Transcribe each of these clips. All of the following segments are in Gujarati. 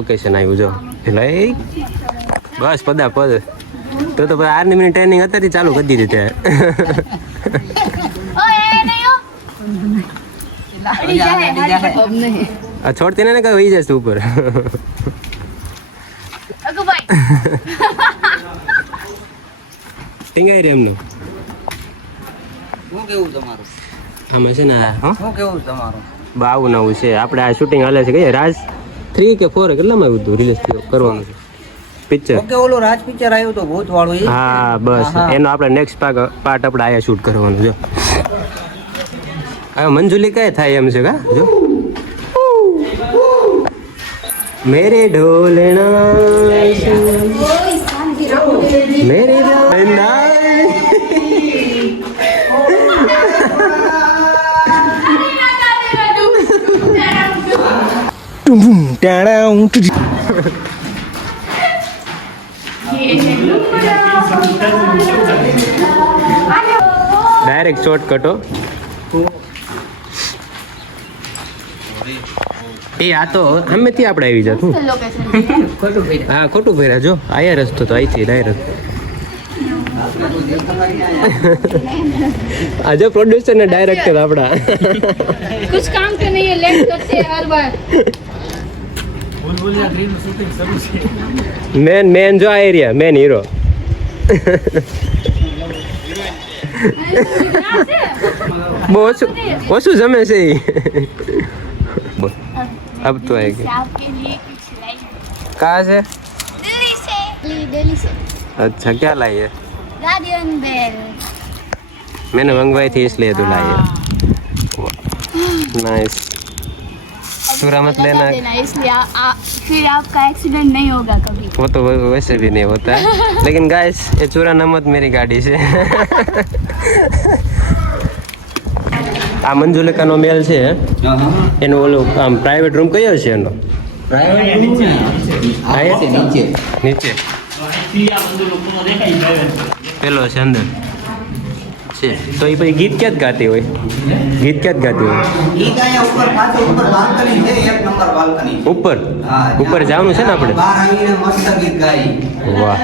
લોકેશન આવ્યું જો એટલે બસ પદા પદ તો ભાઈ આર્મીની ટ્રેનિંગ અત્યારથી ચાલુ કરી દીધી તે આ છોડતી ને કઈ વહી જશે ઉપર ટીંગાઈ રે એમનું શું કેવું તમારું આમાં છે ને શું કેવું તમારું આવું નવું છે આપણે આ શૂટિંગ હાલે છે કહીએ રાજ 3 કે 4 કેટલામાં આવ્યું હતું રિલીઝ કરવાનું છે પિક્ચર ઓકે ઓલો રાજ પિક્ચર આવ્યું તો ભૂત વાળું હા બસ એનો આપણે નેક્સ્ટ પાર્ટ આપણે આયા શૂટ કરવાનું જો હવે મંજુલી કઈ થાય એમ છે કા જો મેરે ઢોલના મેરે ઢોલના ડાયરેક્ટ શોર્ટકટો એ આ તો હમેથી આપણે આવી જાત હા ખોટું ભર્યા જો આયા રસ્તો તો અહીંથી ડાયરેક્ટ આજે પ્રોડ્યુસર ને ડાયરેક્ટર આપડા कुछ काम तो नहीं है लेट करते हैं हर बार बुलबुलिया 3 નું શૂટિંગ શરૂ છે મેન જો આ એરિયા મેન હીરો બહુ ઓછું જમે છે अब तो आएगी आपके लिए कुछ लाई कहाँ से दिल्ली से अच्छा क्या लाई है गार्डियन बेल मैंने मंगवाई थी इसलिए तो लाई है नाइस चूरा मत लेना इसलिए फिर आपका एक्सीडेंट नहीं होगा कभी वो तो वैसे भी नहीं होता है लेकिन गाइस ये चूरा नमत मेरी गाड़ी से આ મંજુલિકાનો મેલ છે એનો ઓલો આમ પ્રાઇવેટ રૂમ કયો છે એનો નીચે પેલો છે અંદર છે તો એ પછી ગીત ક્યાં જ ગાતી હોય ગીત ક્યાં જ ગાતી હોય ઉપર ઉપર જવાનું છે ને આપણે વાહ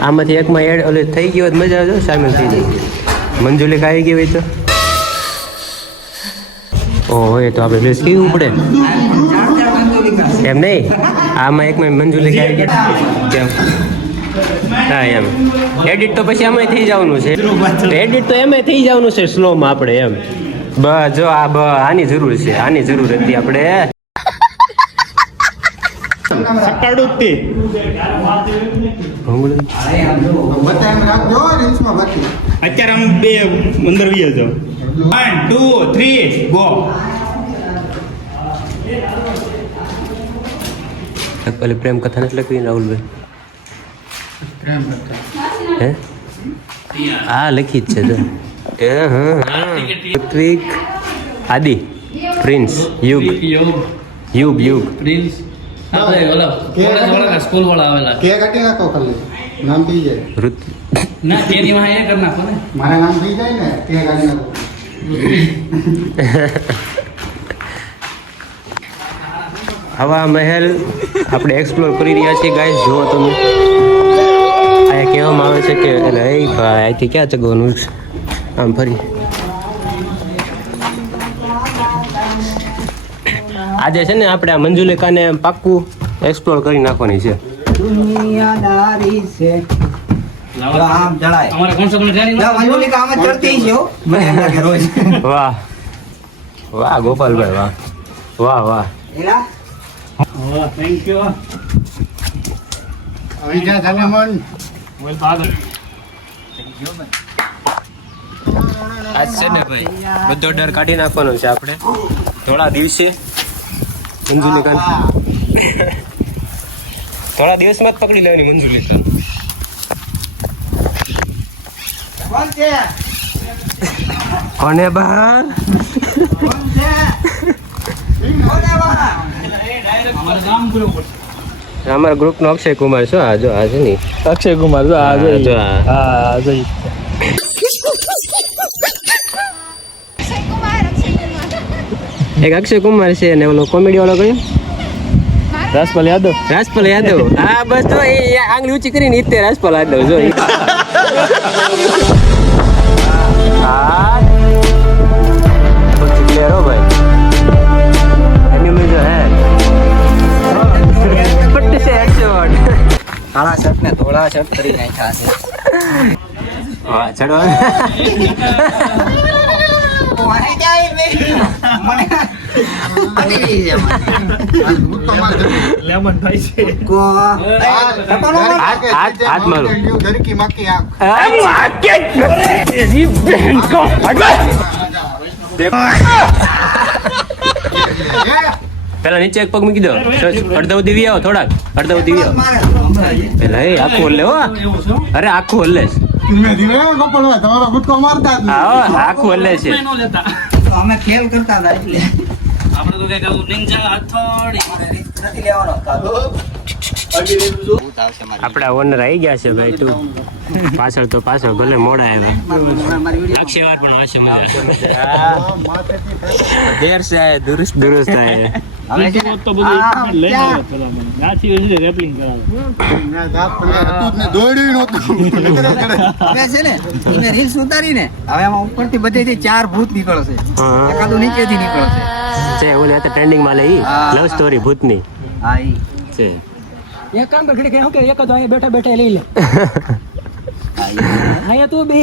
આમાંથી એકમાં એડ ઓલે થઈ ગયો હોય મજા આવજો સામેલ થઈ જાય મંજુલિકા આવી ગઈ હોય તો ઓહો એ તો આપણે ડ્રેસ કેવું પડે એમ નહીં આમાં એકમાં મંજુલિકા આવી ગઈ કેમ હા એમ એડિટ તો પછી એમાં થઈ જવાનું છે એડિટ તો એમાં થઈ જવાનું છે સ્લોમાં આપણે એમ બસ જો આ આની જરૂર છે આની જરૂર હતી આપણે અત્યારે આમ બે અંદર વી હતો 1 2 3 ગો પેલી પ્રેમ કથા નથી લખી રાહુલભાઈ હે હા લખી જ છે જો એ હા ઋત્વિક આદિ પ્રિન્સ યુગ પ્રિન્સ આપણે ઓલા કોલેજ વાળા સ્કૂલ વાળા આવેલા કે કાઢી નાખો ખાલી નામ થઈ જાય ના તેની માં એ કરી નાખો ને મારા નામ થઈ જાય ને કે કાઢી નાખો હવા મહેલ આપણે એક્સપ્લોર કરી રહ્યા છીએ ગાઈસ જુઓ તમે આ કહેવામાં આવે છે કે એટલે એ ભાઈ અહીંથી ક્યાં ચગવાનું આમ ફરી આજે છે ને આપણે આ મંજુલિકાને પાક્કું એક્સપ્લોર કરી નાખવાની છે દુનિયાદારી છે આમ જણાય અમારા કોન્સેપ્ટની ટ્રેનિંગ મંજુલિકા આમ ચડતી છે હો મને એમ લાગે રોજ વાહ વાહ ગોપાલભાઈ વાહ વાહ વાહ એલા થેન્ક યુ આવી જા ધન્યમન વેલ ફાધર આજ છે ને ભાઈ બધો ડર કાઢી નાખવાનો છે આપણે થોડા દિવસે મંજુલિકા થોડા દિવસમાં જ પકડી લેવાની મંજુલિકા કોણ છે કોને બહાર કોણ છે કોને બહાર અમારું નામ પૂરું પડશે અમારા ગ્રુપનો અક્ષય કુમાર છો આ જો આ છે ને અક્ષય કુમાર જો આ જો આ હા જોઈ એક અક્ષય કુમાર છે અને ઓલો કોમેડી વાળો કયો રાજપાલ યાદવ. રાજપાલ યાદવ. હા બસ તો એ આંગળી ઊંચી કરીને ઈ તે રાજપાલ યાદવ જો ઈ. હા પછી ક્લિયર હો ભાઈ એની મેં જો હે ફટ સે હેડશોટ. કાળા શર્ટ ને ધોળા શર્ટ કરી નાખ્યા છે. વાહ ચડવા મને જાય બે. મને આવી રહી છે મને. લેમન ભાઈ છે. હાથ મારું. ધરકી માકી આંખ. પેલા નીચે એક પગ મૂકી દો અડધા સુધી વી આવો થોડાક અડધા સુધી વી આવો પેલા એ આખું હલ્લે હો અરે આખું હલ્લે છે ધીમે ધીમે ગોપાલભાઈ તમારો ગુટકો મારતા જ નહીં. હા આખું હલ્લે છે તો અમે ખેલ કરતા હતા એટલે આપણે તો કઈ કહું નિંજા હથોડી નથી લેવાનો હતો. આપડા ઓનર આવી ગયા છે ભાઈ તું પાછળ તો પાછળ ભલે મોડા આવ્યા લાગશે વાર પણ હશે મજા દેર સે આયે દુરુસ્ત દુરુસ્ત આયે હવે છે ને, તો બધું આ લઈ ત્યાં આવ્યા પેલા મને. ત્યાંથી પછી રેપલિંગ કરાવે. મેં દાંત પલ્લે હતું જ ને દોડ્યું નહોતું. હવે છે ને એને રીલ્સ ઉતારીને હવે આમાં ઉપરથી બધેથી 4 ભૂત નીકળશે. હા. એકાદું નીચેથી નીકળશે. છે ઓલે તો ટ્રેન્ડિંગ માં લઈ હા. લવ સ્ટોરી ભૂતની હા ઈ. છે એક કામ કર ઘડી કે એક તો અહીંયા બેઠા બેઠા લઈ લે અહીંયા તું બે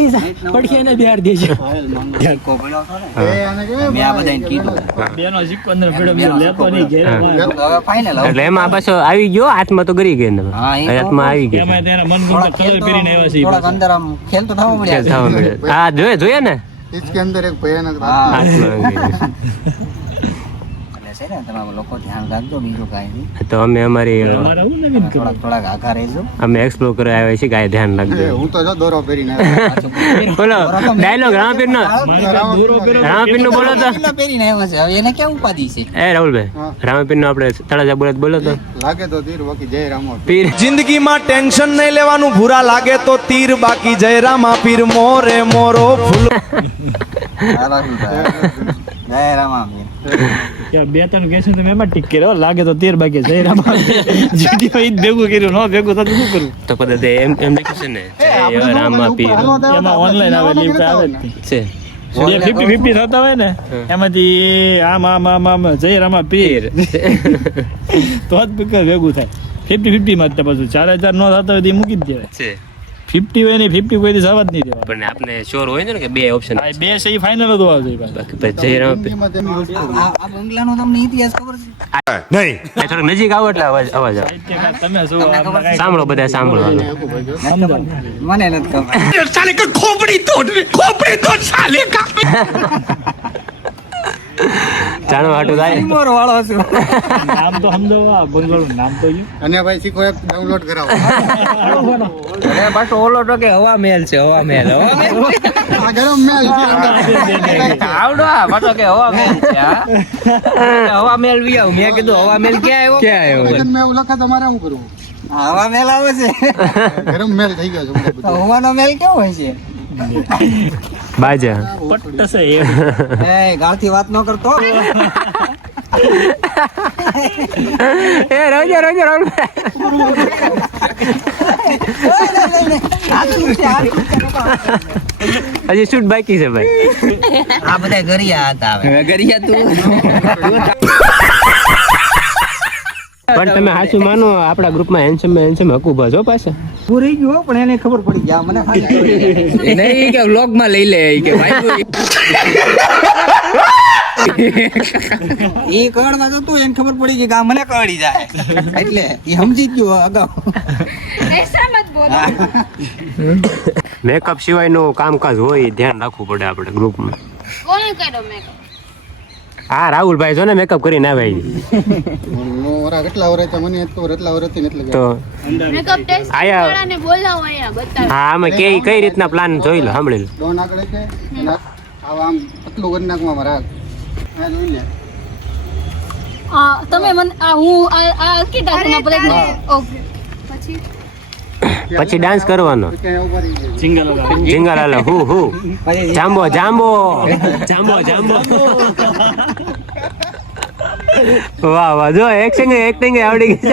પડખે એને બિહાર દેજે સિક્કો પડ્યો હતો ને. એ આને કે મેં આ બધાને કીધું. બેનો સિક્કો અંદર પડ્યો, બીજો લેતો નહીં, ઘેરે મારે. તો હવે final હવે. એટલે એમાં પાછો આવી ગયો હાથમાં તો ગરી ગઈ ને હા, એ તો હાથમાં આવી ગઈ એમાં તેના મનગમતો થોડાક કલર ખેલ તો પહેરીને આવ્યા છે એ થોડાક પાછા. અંદર આમ ખેલ તો થવા ખેલ મળ્યા થવા મળે હા જોઈએ ને इसके अंदर एक भयानक હા. હાથમાં આવી ગઈ. એટલે છે ને તમે લોકો ધ્યાન રાખજો બીજું કાંઈ નહીં. તો અમે અમારી અમારે આવું નથી ને કરવું. થોડાક આઘા રહેજો. અમે એક્સપ્લોર કરવા આવ્યા છીએ કાંઈ ધ્યાન है રાખજો હું તો જો દોરો પહેરીને આવ્યો. બોલો ડાયલોગ રામાપીર નો મારે કાંઈ દૂરો પહેરો તો રામાપીર નું બોલો તો કેટલા પહેરીને આવ્યા છે હવે એને ક્યાં ઉપાધિ છે? એ રાહુલભાઈ હા. રામાપીર નો આપણે તળાજા બોલત બોલો તો લાગે તો તીર બાકી જય રામો પીર જિંદગીમાં ટેન્શન નહીં લેવાનું, ભૂરા લાગે તો તીર, બાકી જય રામા પીર મોરે મોરો ફૂલ. હાલો સુધા. જય રામાપીર. કે બે ત્રણ કેસ તો એમાં ટીક કર્યો લાગે તો તેર બાકી જય રામા જીતી ભાઈ ભેગું કર્યું ન ભેગું થતું શું કરું તો પદ્ધતિ એમ એમ લખ્યું છે ને જય રામાપીર એમાં ઓનલાઈન આવે લીવ આવે જ નહીં. છે બે 50-50 થતા હોય ને એમાંથી આમ આમ આમ આમ જય રામા પીર તો જ પિક્ચર ભેગું થાય 50-50 માં જ તે પાછું 4000 નો થતા હોય તો એ મૂકી જ દેવાય છે 50 હોય ને 50 કોઈ જવા જ નહીં દેવાય પણ આપણે શ્યોર હોય ને કે બે ઓપ્શન આ બે છે એ ફાઇનલ જ હોવા જોઈએ પાછા. બાકી પછી જય રામાપીર આ બંગલાનો તમને ઇતિહાસ ખબર છે? થોડુંક નજીક આવો એટલે અવાજ અવાજ આવે સાહિત્યકાર તમે શું આમને કાંઈ સાંભળો બધા સાંભળો હાલો. સમજાવો. મને નથી ખબર. જાણવા હાટું થાય રિમોર વાળો છું. નામ તો સમજો આ બંગલાનું નામ તો ઈ. અને ભાઈ શીખો એપ ડાઉનલોડ કરાવો અરે પાછો ઓલો તો કે હવા મહેલ છે હવા મહેલ આ ગરમ મેલ છે આવડો આ પાછો કે હવા મહેલ છે હા હવા મહેલ બી આવ મેં કીધું હવા મહેલ ક્યાં આવ્યો ક્યાં આવ્યો મેં એવું લખા તમારે શું કરવું હવા મહેલ આવે છે ગરમ મેલ થઈ ગયો છે તો હવાનો મહેલ કેવો હોય છે બાજા પટ્ટ છે એ. એ ગાળથી વાત ન કરતો એ રોજો રોજો રોજ હજી શૂટ બાકી છે ભાઈ આ બધા ગરિયા હતા હવે ગરિયા તું પણ તમે હાચું માનો આપણા ગ્રુપમાં હેન્ડસમ હકુભા છો પાછા પૂરી ગયો પણ એને ખબર પડી ગયા મને નહીં કે વ્લોગ માં લઈ લે કે ભાઈ એ કળવા જતું એને ખબર પડી ગઈ કે આ મને કળી જાય એટલે એ સમજી જ ગયો અગાઉ ऐसा मत बोलो મેકઅપ સિવાયનું કામકાજ હોય એ ધ્યાન રાખવું પડે આપણે ગ્રુપમાં कौन करो मेकअप હા રાહુલભાઈ જો ને મેકઅપ કરીને આવે ઓરા કેટલા વર્ષ છે મને તો એટલા વર્ષથી નથી તો લગાવ્યા मेकअप टेस्ट आया। वाળાને બોલાવો અહીંયા બતાવો હા આમાં કઈ રીતના પ્લાન જોઈ લો સાંભળી લો ડોન આગળ છે અને આવા આમ પતલું કરી નાખવા મારા આ જોઈ લે તમે મને હું આર્કિટેક્ટના પ્લેટ ઓકે પછી પછી ડાન્સ કરવાનો કે ઉપર જીંગાલાલા હું જાંબો જાંબો જાંબો જાંબો વાહ વાહ જો એક્ટિંગ આવડી ગઈ છે.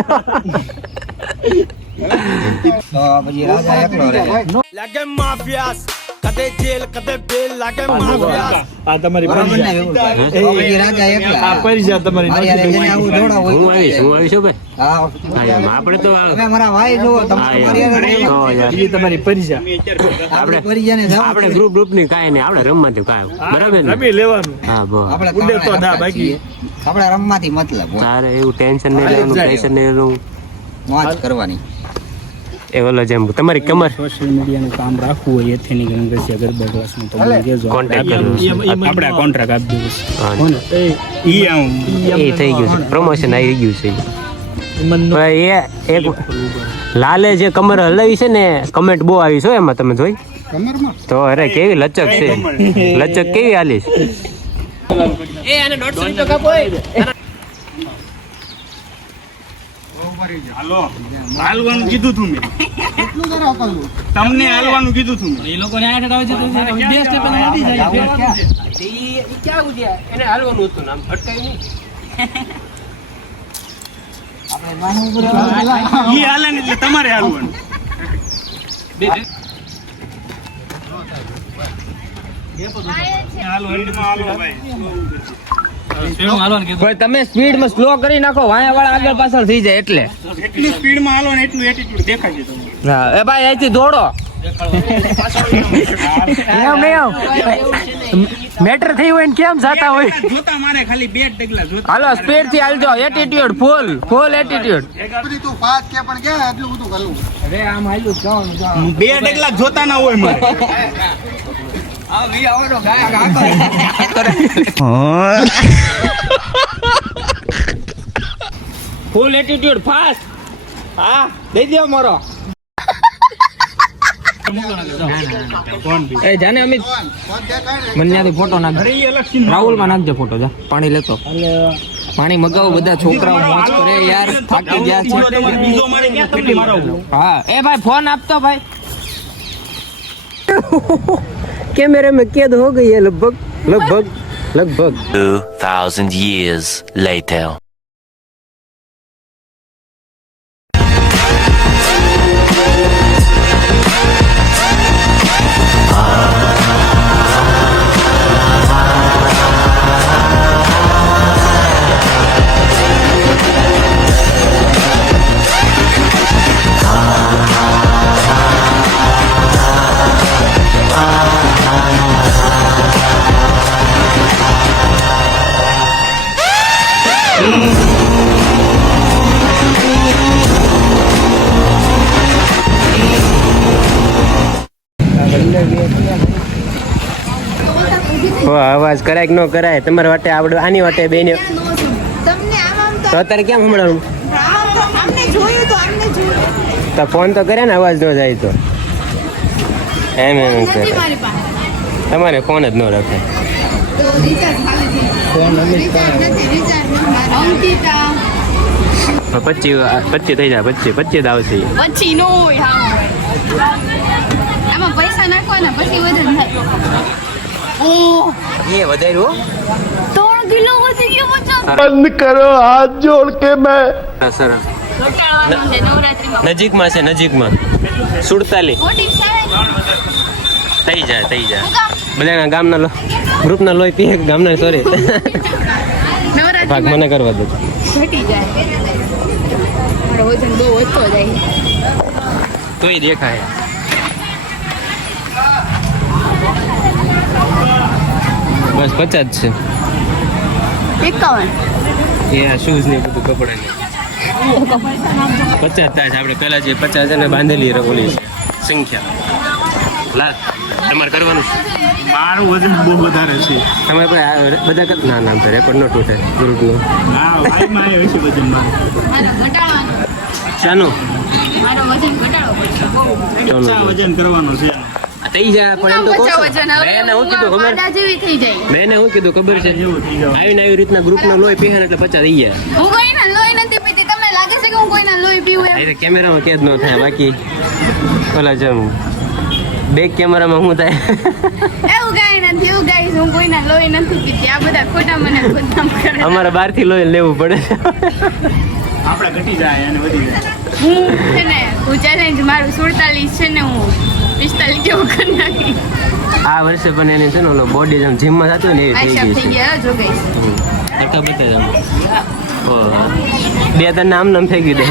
તો પછી રાજા એકલો રહે. લાગે માફિયાસ કદે જેલ કદે બેલ લાગે માફિયાસ આ તમારી બરાબર ને પરીક્ષા. એવું થાય. તો પછી રાજા એકલા. આ પરીક્ષા તમારી મારી હારે જેને આવું દોડાવું હોય હું આવીશ ભાઈ. હા. હા એમ આપણે તો તમે મારા ભાઈ છો, તમે હા, મારી હારે યાર. રહો. હા, યાર. એ તમારી પરીક્ષા. આપણે પરિજાને જવું આપણે પડે. ગ્રુપ ની કાંઈ નહીં આપણે રમવાથી કાંઈ બરાબર ને રમી લેવાનું. હા બસ આપણે ઉડે તો ના રમતા બાકી. છીએ. આપણે રમવાથી મતલબ હોય. તારે એવું ટેન્શન નહીં લેવાનું પ્રેશર નહીં લેવાનું મોજ કરવાની. એ ઓલો જેમ તમારી કમર સોશિયલ મીડિયાનું કામ રાખવું હોય એથેનિક રંગસ્ય ગરબા ક્લાસનું તો મને કહેજો. કોન્ટેક્ટ કરવો આપણે કોન્ટ્રાક્ટ આપી દઈશું હા ઈ આમ એ થઈ ગયું છે પ્રમોશન આવી ગયું છે મનનો ભાઈ એ એક લાલે જે કમર હલાવી છે ને કમેન્ટ બહુ આવી છે હો એમાં તમે જોઈ કમરમાં તો અરે કેવી લચક છે લચક કેવી હાલીશ હાલો હાલવાનું કીધું તું મેં કેટલું કરાવ કરવું તમને હાલવાનું કીધું તું મેં. એ લોકોને આ આવે છે તો બે સ્ટેપ નડી જાય એને હાલવાનું હતું નામ અટકાય નહીં ઈ હાલે ને એટલે તમારે હાલવાનું હાલો એન્ડમાં હાલો ભાઈ પણ તમે સ્પીડમાં સ્લો કરી નાખો વાયા વાળા આગળ પાછળ થઈ જાય એટલે. એટલી સ્પીડમાં હાલો ને એટલું એટીટ્યુડ દેખાય છે તમને. હા એ ભાઈ અહીંથી દોડો. મેટર થઈ હોય ને કેમ જાતા હોય જોતા મારે ખાલી બે જ ડગલા જોતા હાલો સ્પીડ થી હાલજો એટીટ્યુડ ફૂલ એટીટ્યુડ. બધી તું ફાસ્ટ કે પણ ક્યાં એટલું બધું કરવું બે ડગલા જોતા ના હોય મારે ફૂલ એટીટ્યુડ ફાસ્ટ. હા દઈ દો મારો. એ જાને અમિત મને ત્યાંથી ફોટો નાખ. રાહુલ માં નાખજો ફોટો. જા પાણી લેતો પાણી મગાવો. બધા છોકરાઓ મોજ કરે યાર. થાકી ગયા છે. બીજો મારે ક્યાં તમને મારવું હા એ ભાઈ ફોન આપતો ભાઈ. कैमरे में कैद हो गई है लगभग 2000 years later. અવાज કરાય કે ન કરાય તમારા વાટે આપણે આની વાટે બેને તમને આમ તો અત્યારે કેમ સંભળાવું અમને જોયું તો અમને જોયું તો ફોન તો કરે ને અવાજ ન જાય તો એમ છે મારી પાસે તમારે ફોન જ ન રાખે તો રિચાર્જ ખાલી છે રિચાર્જ નથી રિચાર્જ અંકિતા 25 થઈ જાય 25 આવશે પછી નો હોય હા આમાં પૈસા નાખવાના પછી વજન થાય ઓહ એ વધાર્યું 3 કિલો વધી ગયો બચ્ચા બંધ કરો હાથ જોડ કે મેં સરસ ઘટાડવાનું છે નવરાત્રીમાં નજીકમાં છે નજીકમાં 47 47 થઈ જાય બધાના ગામના ગ્રુપના લોહી પીએ ગામના સોરી ભાગ નવરાત્રીમાં મને કરવા દો ઘટી જાય મારો વજન બહુ વધતો જાય તોય દેખાય બસ 50 છે 51 એ શૂઝ ને બધું કપડા ને 50 થાય છે આપણે પેલા જે 50 છે ને બાંધેલી રગોલી છે સંખ્યા લાલ તમારે કરવાનું છે મારું વજન બહુ વધારે છે તમે બધા ના નામ તો રેકોર્ડ નો તૂટે ગ્રુપનું ના વાઈમાં આવ્યો છે વજન મારું મારો ઘટાડવાનો ચાનું મારો વજન ઘટાડવો પડશે બહુ ઓછા વજન કરવાનું છે થઈ જાય પણ એમ તો કહું છું. વજન મેં હું કીધું ખબર માદા જેવી થઈ જાય મેં હું કીધું ખબર છે આવીને આવી રીતના ગ્રુપનો લોહી પીહે ને એટલે 50 થઈ જાય હું કોઈના લોહી નથી પીતી તમને લાગે છે કે હું કોઈના લોહી પીવું એમ આ કેમેરામાં કેદ ન થાય બાકી ઓલા જેમ બેક કેમેરામાં શું થાય એવું કાંઈ નથી એવું ગાઈસ હું કોઈના લોહી નથી પીતી આ બધા ખોટા મને બદનામ કરે અમારે બહારથી લોહી લેવું પડે આપણા ઘટી જાય અને વધી જાય. હું છે ને હું ચેલેન્જ મારું 47 છે ને હું 45 જેવું કરી નાખી આ વર્ષે પણ એની છે ને ઓલો બોડી જેમ જીમમાં થતું ને એવી આશા થઈ થઈ ગઈ ગયા જો ગાઈસ છે તો બતાવી દઉં. ઓહ. બે ત્રણ નામ નામ થઈ ગયું દે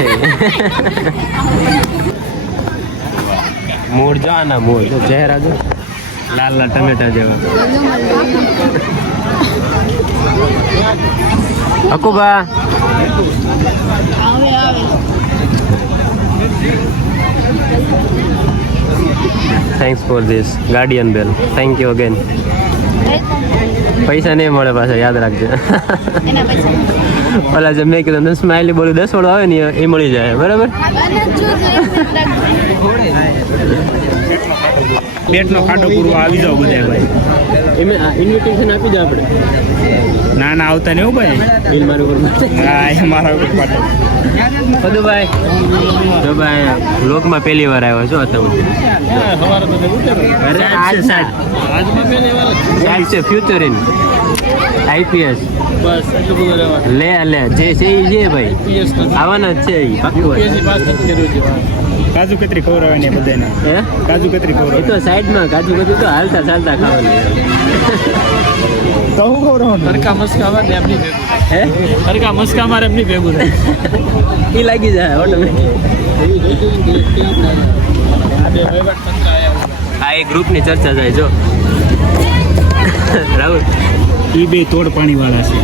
મૂળ જો આના મૂળ જો ચહેરા જો લાલ લાલ ટમેટા જેવા હકુબા આવે આવે thanks for this Guardian bell thank you again પૈસા નહીં મળે પાછા યાદ રાખજો એના પછી ઓલા જે મેં કીધું સ્માઇલી બોલું 10 વાળો આવે ને એ મળી જાય બરાબર પેટનો ખાટો પૂરવો આવી જાવ બધા ભાઈ. ઇન્વિટેશન આપી દો આપણે ના ના આવતા ને એવું ભાઈ. બિલ મારું ઉપર હા એ મારા ઉપર પાટો. ભાઈ જો ભાઈ લોકમાં પહેલી વાર આવ્યો છો તમે અરે આજ છે ફ્યુચર ઇન આઈપીએસ બસ એટલું બધું રહેવાનું. લે જે છે એ છે ભાઈ આવવાના જ છે ઈ પાક્કું હોય. પાસ નથી કર્યું છે. કાજુ કતરી ખવડાવવાની બધાને. હે કાજુ કતરી એ ખવડાવવાની. તો સાઈડમાં કાજુ બધું તો હાલતા ચાલતા ખાવાની તો હું ખવડાવવાનું. હરકા મસ્કા મારે ને એમની ભેગું હે હરકા મસ્કા મારે એમની ભેગું થાય. એ લાગી જાય ઓટોમેટિક આ એક ગ્રુપની ચર્ચા જાય જો રાહુલ ઈ બે તોડ પાણી વાળા છે.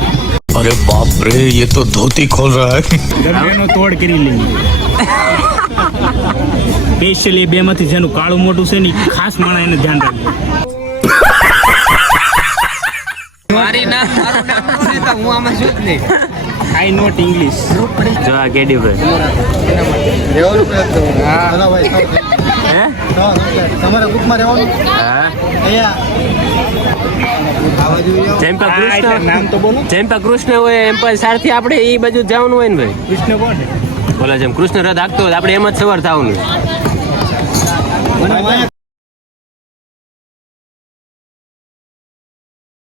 अरे बाप रे ये तो धोती खोल रहा है ગમે તોડ કરી લઈએ. સ્પેશિયલી બે માંથી જેનું કાળું મોટું છે ને ઈ ખાસ માણસ એને ધ્યાન રાખજો. મારી ના મારું નામ નથી તો હું આમાં શું જ નહીં. I not English. જો આ કેડી ભાઈ રહેવાનું પ્રયત્ન કરો. હા ભાઈ હે તમારા ગ્રુપમાં રહેવાનું હા અહીંયા આવા જોઈએ ચંપા આ એટલે કૃષ્ણ નામ તો બોલો. ચંપા કૃષ્ણ હોય એમ પણ સારથી આપણે એ બાજુ જવાનું હોય ને ભાઈ કૃષ્ણ કોણ છે? બોલા જેમ કૃષ્ણ રથ આગતો હોય આપણે એમ જ સવાર થવાનું મને અહીંયા